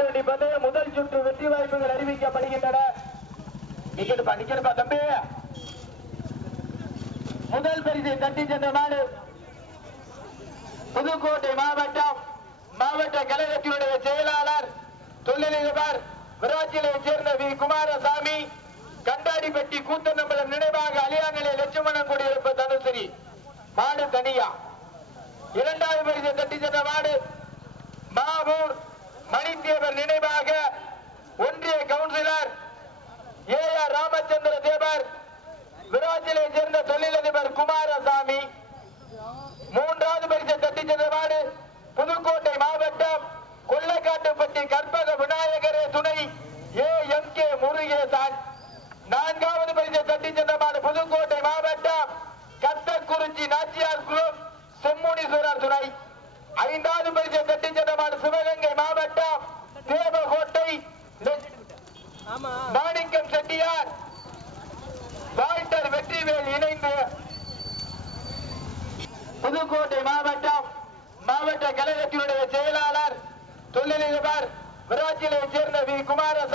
மாட்டு வண்டி பந்தய முதல் சுற்று வெற்றி வாய்ப்புகள் அறிவிக்கப்படுகின்றன. நிக்கணுப்பா நிக்கணுப்பா தம்பி. முதல் பரிசை தட்டி சென்ற மாடு புதுக்கோட்டை மாவட்டம் மாவட்ட கழகத்தினுடைய செயலாளர் தொழிலதிபர் விராட்சியை சேர்ந்த வி. குமாரசாமி கண்டாடிப்பட்டி கூத்தநம்பலம் நினைவாக அலியாங்கலை லட்சுமணன் குடியிருப்பு தனுசரி மாடு தனியா. இரண்டாவது பரிசை தட்டி சென்ற மாடு மாவூர் மணித்தேவர் நினைவாக ஒன்றிய councillor A R Ramachandra Thevar விராஜிலை சேர்ந்த தொழிலதிபர் குமாரசாமி மூன்றாவது பரிசை தட்டி சென்றவாறு புதுக்கோட்டை மாவட்டம் கொள்ளக்காட்டுப்பட்டி கற்பக விநாயகரே துணை ஏ எம் கே முருகேசன். நான்காவது பரிசை தட்டி சென்றவாறு புதுக்கோட்டை மாவட்டம் கத்தக்குறிச்சி நாச்சியார் குழு செம்முனீஸ்வரர் துணை. ஐந்தாவது பரிசை தட்டி சென்ற மாடு சிவகங்கை மாவட்டம் தேவகோட்டை மாணிக்கம் செட்டியார். டாக்டர் வெற்றிவேல் இணைந்து புதுக்கோட்டை மாவட்டம் மாவட்ட கழகத்தினுடைய செயலாளர் தொழிலதிபர் விராட்சியை சேர்ந்த வி. குமாரசாமி